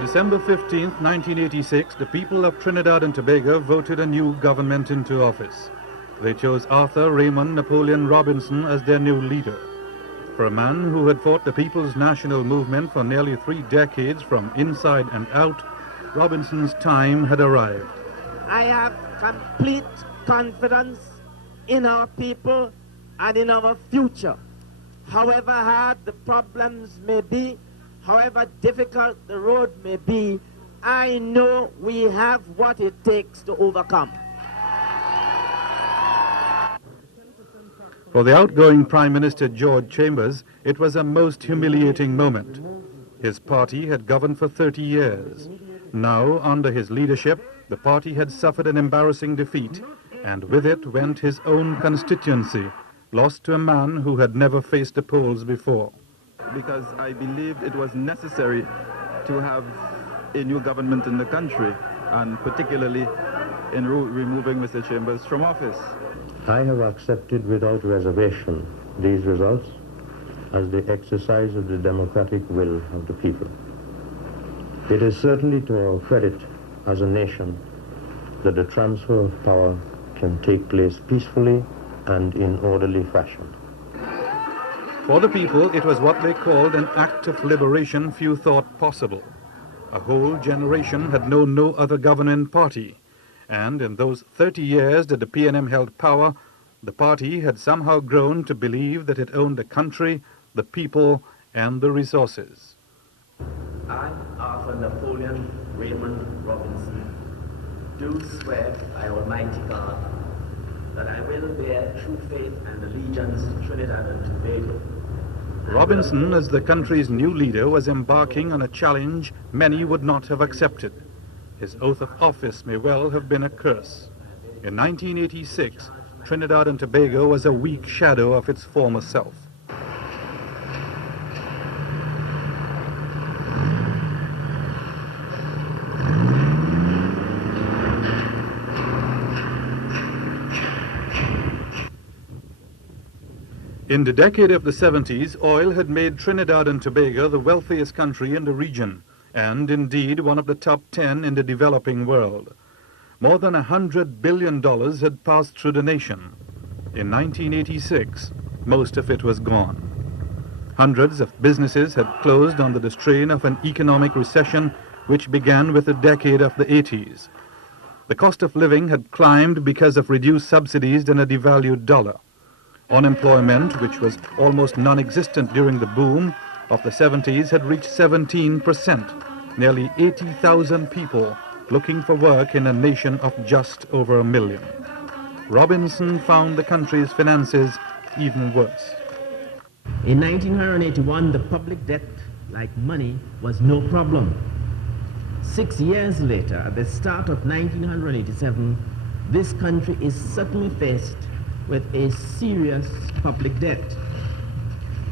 December 15th, 1986, the people of Trinidad and Tobago voted a new government into office. They chose Arthur Raymond Napoleon Robinson as their new leader. For a man who had fought the People's National Movement for nearly 3 decades from inside and out, Robinson's time had arrived. I have complete confidence in our people and in our future. However hard the problems may be, however difficult the road may be, I know we have what it takes to overcome. For the outgoing Prime Minister George Chambers, it was a most humiliating moment. His party had governed for 30 years. Now, under his leadership, the party had suffered an embarrassing defeat, and with it went his own constituency, lost to a man who had never faced the polls before. Because I believed it was necessary to have a new government in the country, and particularly in removing Mr. Chambers from office. I have accepted without reservation these results as the exercise of the democratic will of the people. It is certainly to our credit as a nation that the transfer of power can take place peacefully and in orderly fashion. For the people, it was what they called an act of liberation few thought possible. A whole generation had known no other governing party, and in those 30 years that the PNM held power, the party had somehow grown to believe that it owned the country, the people, and the resources. I, Arthur Napoleon Raymond Robinson, do swear by Almighty God that I will bear true faith and allegiance to Trinidad and Tobago. Robinson, as the country's new leader, was embarking on a challenge many would not have accepted. His oath of office may well have been a curse. In 1986, Trinidad and Tobago was a weak shadow of its former self. In the decade of the 70s, oil had made Trinidad and Tobago the wealthiest country in the region, and indeed one of the top 10 in the developing world. More than $100 billion had passed through the nation. In 1986, most of it was gone. Hundreds of businesses had closed under the strain of an economic recession which began with the decade of the 80s. The cost of living had climbed because of reduced subsidies and a devalued dollar. Unemployment, which was almost non-existent during the boom of the 70s, had reached 17%, nearly 80,000 people looking for work in a nation of just over 1 million. Robinson found the country's finances even worse. In 1981, the public debt, like money, was no problem. 6 years later, at the start of 1987, this country is suddenly faced with a serious public debt.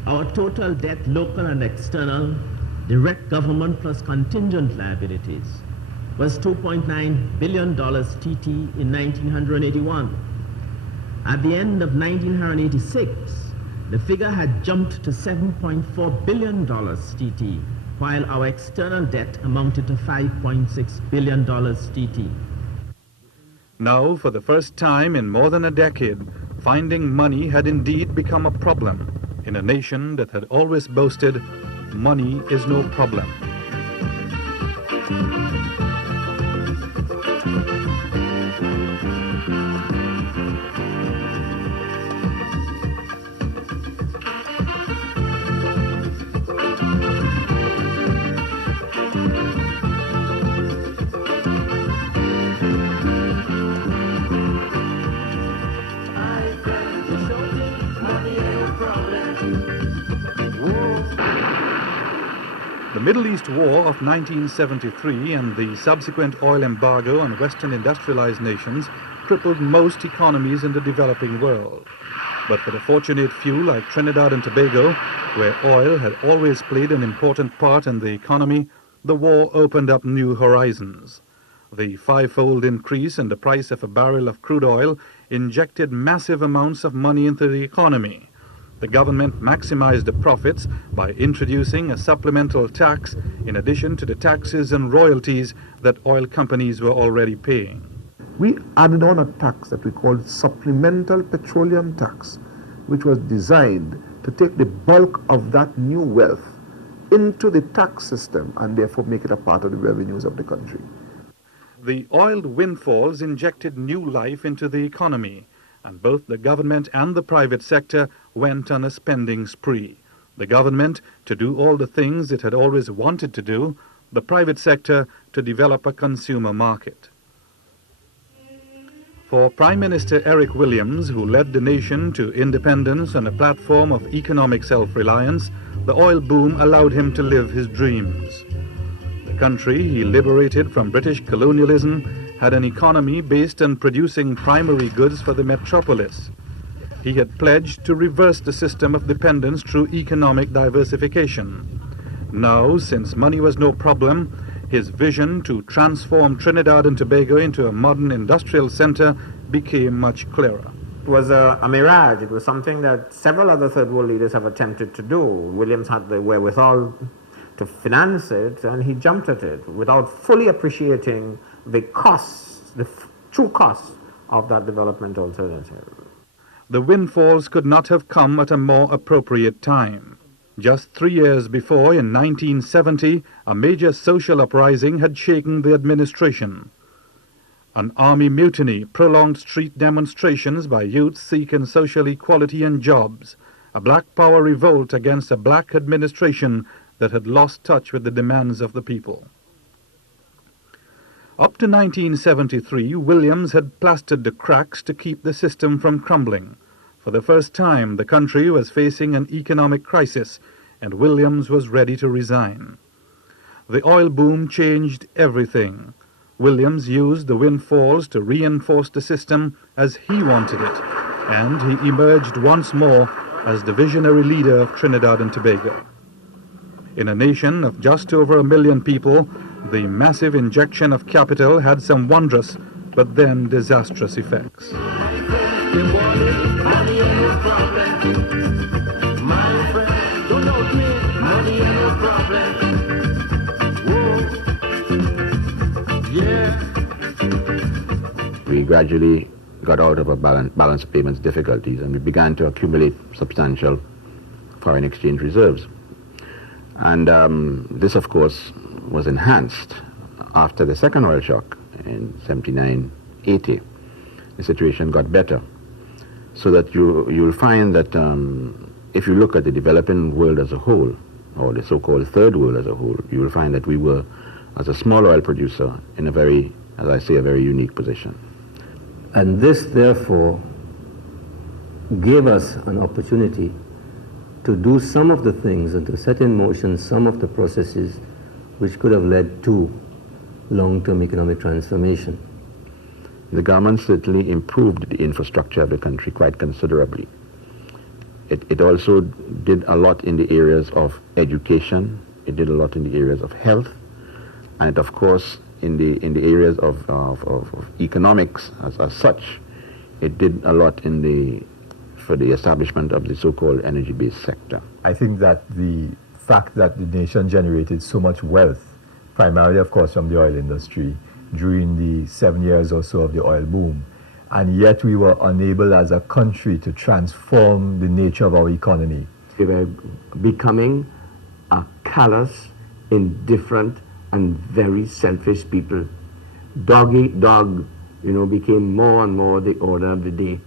Our total debt, local and external, direct government plus contingent liabilities, was $2.9 billion TT in 1981. At the end of 1986, the figure had jumped to $7.4 billion TT, while our external debt amounted to $5.6 billion TT. Now, for the first time in more than a decade, finding money had indeed become a problem in a nation that had always boasted, money is no problem. The Middle East War of 1973 and the subsequent oil embargo on Western industrialized nations crippled most economies in the developing world. But for the fortunate few like Trinidad and Tobago, where oil had always played an important part in the economy, the war opened up new horizons. The five-fold increase in the price of a barrel of crude oil injected massive amounts of money into the economy. The government maximized the profits by introducing a supplemental tax in addition to the taxes and royalties that oil companies were already paying. We added on a tax that we called supplemental petroleum tax, which was designed to take the bulk of that new wealth into the tax system and therefore make it a part of the revenues of the country. The oil windfalls injected new life into the economy, and both the government and the private sector went on a spending spree. The government to do all the things it had always wanted to do, the private sector to develop a consumer market. For Prime Minister Eric Williams, who led the nation to independence on a platform of economic self-reliance, the oil boom allowed him to live his dreams. The country he liberated from British colonialism had an economy based on producing primary goods for the metropolis. He had pledged to reverse the system of dependence through economic diversification. Now, since money was no problem, his vision to transform Trinidad and Tobago into a modern industrial center became much clearer. It was a mirage. It was something that several other third world leaders have attempted to do. Williams had the wherewithal to finance it, and he jumped at it without fully appreciating the costs, the true costs of that development alternative. The windfalls could not have come at a more appropriate time. Just 3 years before, in 1970, a major social uprising had shaken the administration. An army mutiny, prolonged street demonstrations by youths seeking social equality and jobs, a black power revolt against a black administration that had lost touch with the demands of the people. Up to 1973, Williams had plastered the cracks to keep the system from crumbling. For the first time, the country was facing an economic crisis, and Williams was ready to resign. The oil boom changed everything. Williams used the windfalls to reinforce the system as he wanted it, and he emerged once more as the visionary leader of Trinidad and Tobago. In a nation of just over 1 million people, the massive injection of capital had some wondrous but then disastrous effects. We gradually got out of our balance payments difficulties, and we began to accumulate substantial foreign exchange reserves. And this, of course, was enhanced after the second oil shock in 79-80. The situation got better, so that you'll find that if you look at the developing world as a whole, or the so-called third world as a whole, you will find that we were, as a small oil producer, in a very, as I say, a very unique position. And this, therefore, gave us an opportunity to do some of the things and to set in motion some of the processes which could have led to long-term economic transformation. The government certainly improved the infrastructure of the country quite considerably. It also did a lot in the areas of education, it did a lot in the areas of health, and of course in the areas of economics as such, it did a lot for the establishment of the so-called energy-based sector. I think that the fact that the nation generated so much wealth, primarily of course from the oil industry, during the 7 years or so of the oil boom, and yet we were unable as a country to transform the nature of our economy. We were becoming a callous, indifferent, and very selfish people. Dog eat dog, became more and more the order of the day.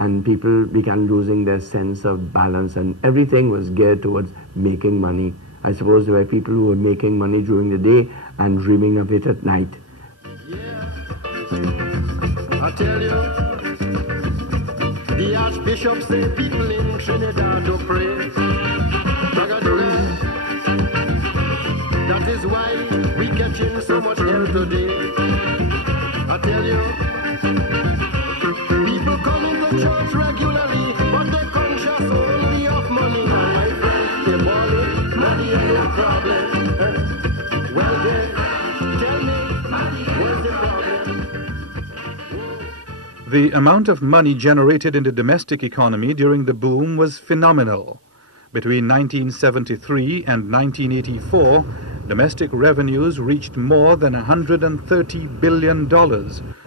And people began losing their sense of balance, and everything was geared towards making money. I suppose there were people who were making money during the day and dreaming of it at night. I tell you, the Archbishop say people in Trinidad don't pray. That is why we catching so much hell today. I tell you, people come into church regularly, but they're conscious only of money. My friend, they borrow money ain't a problem. Well then, tell me, where's the problem? The amount of money generated in the domestic economy during the boom was phenomenal. Between 1973 and 1984, domestic revenues reached more than $130 billion,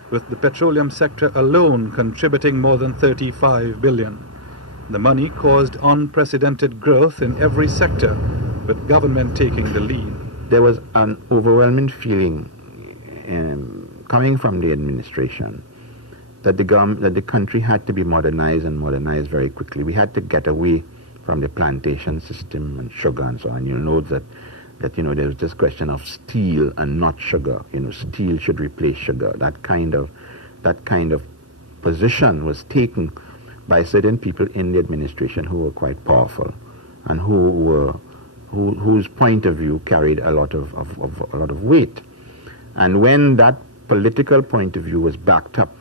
with the petroleum sector alone contributing more than $35 billion. The money caused unprecedented growth in every sector, with government taking the lead. There was an overwhelming feeling coming from the administration that the country had to be modernized and modernized very quickly. We had to get away from the plantation system and sugar and so on. You'll note that there was this question of steel and not sugar. Steel should replace sugar. That kind of position was taken by certain people in the administration who were quite powerful and whose point of view carried a lot of weight. And when that political point of view was backed up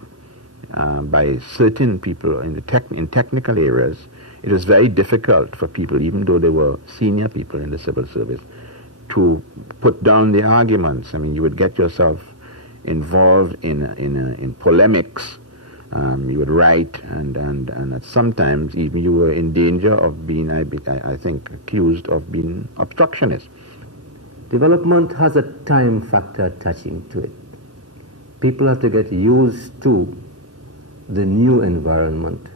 by certain people in technical areas, it was very difficult for people, even though they were senior people in the civil service, to put down the arguments. I mean, you would get yourself involved in polemics. You would write, and sometimes even you were in danger of being, I think, accused of being obstructionist. Development has a time factor attaching to it. People have to get used to the new environment.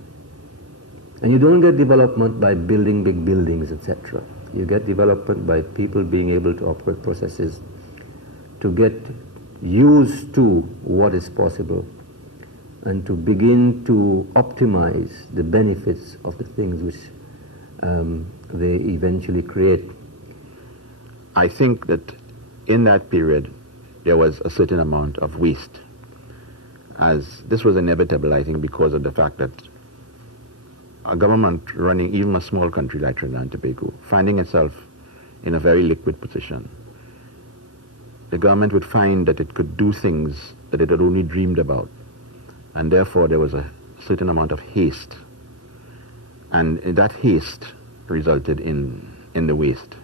And you don't get development by building big buildings, etc. You get development by people being able to operate processes, to get used to what is possible, and to begin to optimize the benefits of the things which they eventually create. I think that in that period there was a certain amount of waste. As this was inevitable, I think, because of the fact that a government running even a small country like Trinidad and Tobago, finding itself in a very liquid position, the government would find that it could do things that it had only dreamed about. And therefore there was a certain amount of haste. And that haste resulted in the waste.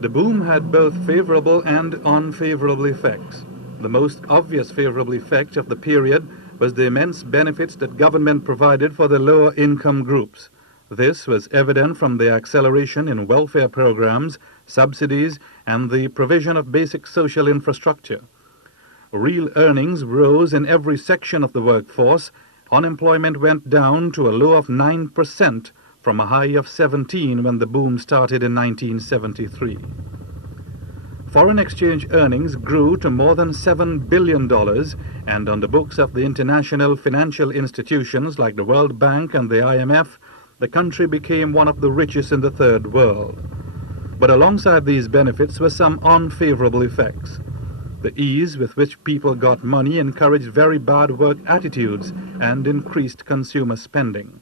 The boom had both favorable and unfavorable effects. The most obvious favorable effect of the period was the immense benefits that government provided for the lower income groups. This was evident from the acceleration in welfare programs, subsidies, and the provision of basic social infrastructure. Real earnings rose in every section of the workforce. Unemployment went down to a low of 9% from a high of 17% when the boom started in 1973. Foreign exchange earnings grew to more than $7 billion, and on the books of the international financial institutions like the World Bank and the IMF, the country became one of the richest in the third world. But alongside these benefits were some unfavorable effects. The ease with which people got money encouraged very bad work attitudes and increased consumer spending.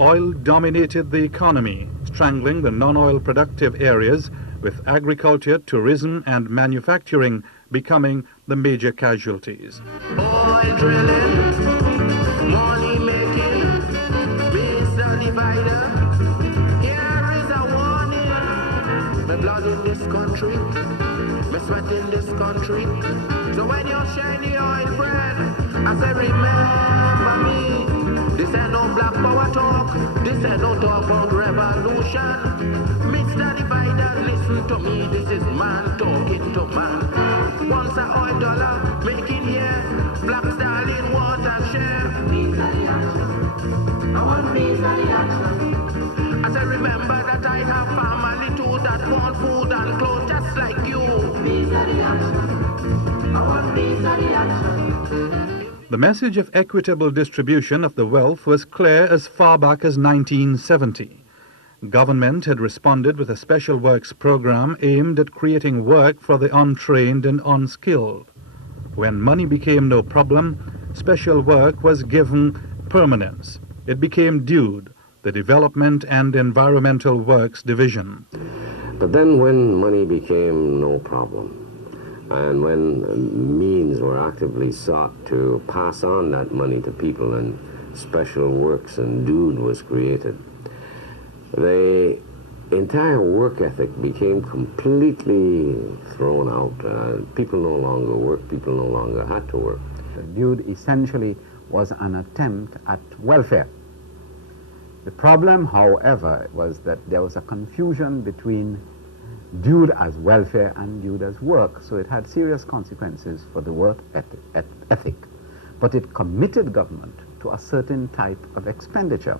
Oil dominated the economy, strangling the non-oil productive areas, with agriculture, tourism, and manufacturing becoming the major casualties. Oil drilling, money making, Mr. Divider. Here is a warning. My blood in this country, my sweat in this country. So when you share the oil bread, I say remember me. This ain't no black power talk, this ain't no talk about revolution. Mr. Divider, listen to me, this is man talking to man. Once a oil dollar, making here, black stallion water share. These are the action, I want these are the action. As I remember that I have family too that want food and clothes just like you. These are the action, I want these are the action. The message of equitable distribution of the wealth was clear as far back as 1970. Government had responded with a special works program aimed at creating work for the untrained and unskilled. When money became no problem, special work was given permanence. It became DUDE, the Development and Environmental Works Division. But then when money became no problem, and when means were actively sought to pass on that money to people and special works and DUDE was created, the entire work ethic became completely thrown out. People no longer worked, people no longer had to work. DUDE essentially was an attempt at welfare. The problem, however, was that there was a confusion between viewed as welfare and viewed as work, so it had serious consequences for the work ethic. But it committed government to a certain type of expenditure.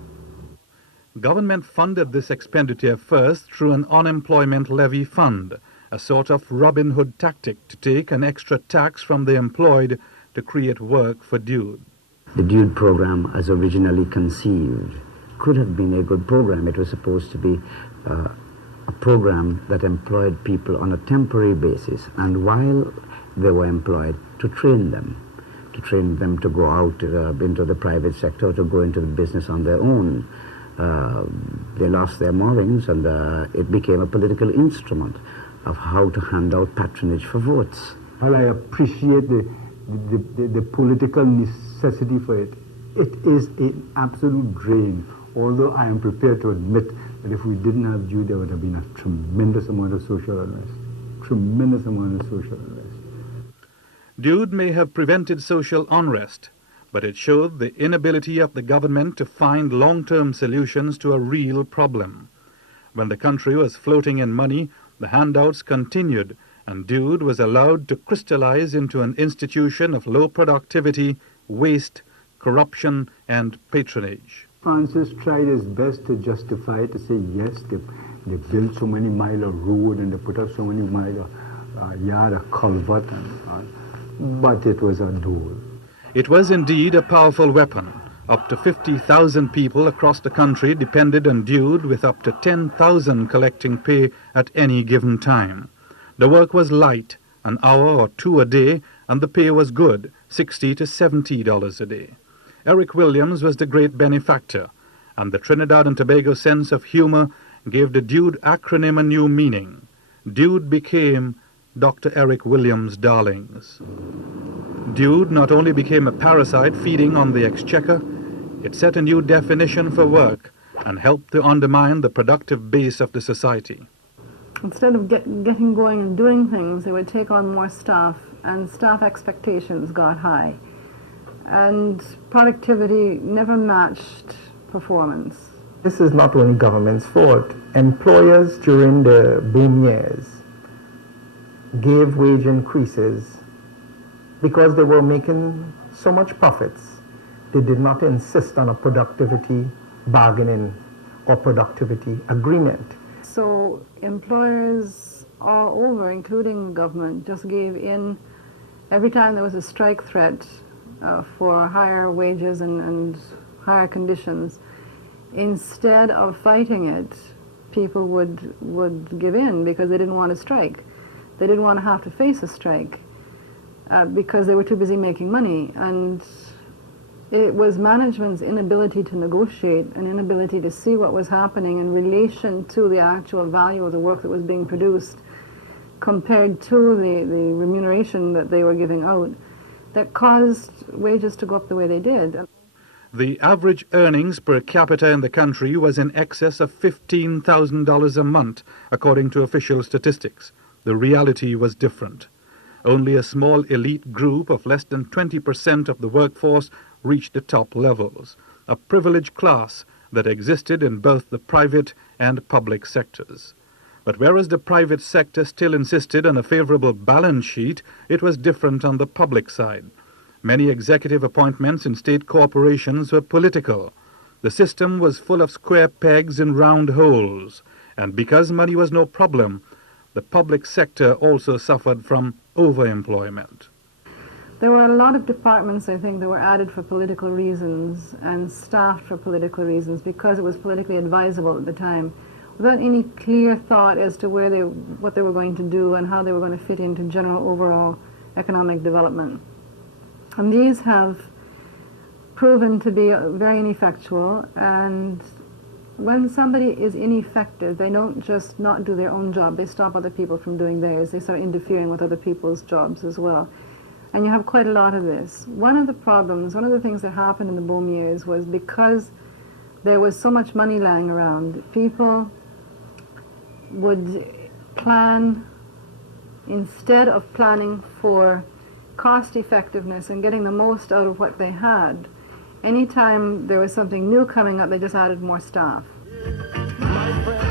Government funded this expenditure first through an unemployment levy fund, a sort of Robin Hood tactic to take an extra tax from the employed to create work for Dude. The Dude program, as originally conceived, could have been a good program. It was supposed to be a program that employed people on a temporary basis, and while they were employed, to train them to go out into the private sector, to go into the business on their own. They lost their moorings, and it became a political instrument of how to hand out patronage for votes. Well, I appreciate the political necessity for it. It is an absolute drain, although I am prepared to admit that if we didn't have Jude, there would have been a tremendous amount of social unrest. Tremendous amount of social unrest. Dude may have prevented social unrest, but it showed the inability of the government to find long-term solutions to a real problem. When the country was floating in money, the handouts continued, and Dude was allowed to crystallize into an institution of low productivity, waste, corruption, and patronage. Francis tried his best to justify it, to say, yes, they built so many miles of road and they put up so many miles of yard of culvert, but it was a dole. It was indeed a powerful weapon. Up to 50,000 people across the country depended on Dude, with up to 10,000 collecting pay at any given time. The work was light, an hour or two a day, and the pay was good, $60 to $70 a day. Eric Williams was the great benefactor, and the Trinidad and Tobago sense of humor gave the Dude acronym a new meaning. Dude became Dr. Eric Williams' darlings. Dude not only became a parasite feeding on the exchequer, it set a new definition for work and helped to undermine the productive base of the society. Instead of getting going and doing things, they would take on more staff, and staff expectations got high. And productivity never matched performance. This is not only government's fault. Employers during the boom years gave wage increases because they were making so much profits. They did not insist on a productivity bargaining or productivity agreement. So employers all over, including government, just gave in every time there was a strike threat for higher wages and higher conditions. Instead of fighting it, people would give in because they didn't want to strike. They didn't want to have to face a strike because they were too busy making money. And it was management's inability to negotiate, an inability to see what was happening in relation to the actual value of the work that was being produced compared to the remuneration that they were giving out, that caused wages to go up the way they did. The average earnings per capita in the country was in excess of $15,000 a month, according to official statistics. The reality was different. Only a small elite group of less than 20% of the workforce reached the top levels, a privileged class that existed in both the private and public sectors. But whereas the private sector still insisted on a favorable balance sheet, it was different on the public side. Many executive appointments in state corporations were political. The system was full of square pegs in round holes, and because money was no problem, the public sector also suffered from overemployment. There were a lot of departments, I think, that were added for political reasons and staffed for political reasons because it was politically advisable at the time, without any clear thought as to what they were going to do and how they were going to fit into general overall economic development. And these have proven to be very ineffectual, and when somebody is ineffective, they don't just not do their own job, they stop other people from doing theirs. They start interfering with other people's jobs as well. And you have quite a lot of this. One of the problems, one of the things that happened in the boom years was because there was so much money lying around, people would plan, instead of planning for cost effectiveness and getting the most out of what they had, Anytime there was something new coming up, they just added more staff. My friend.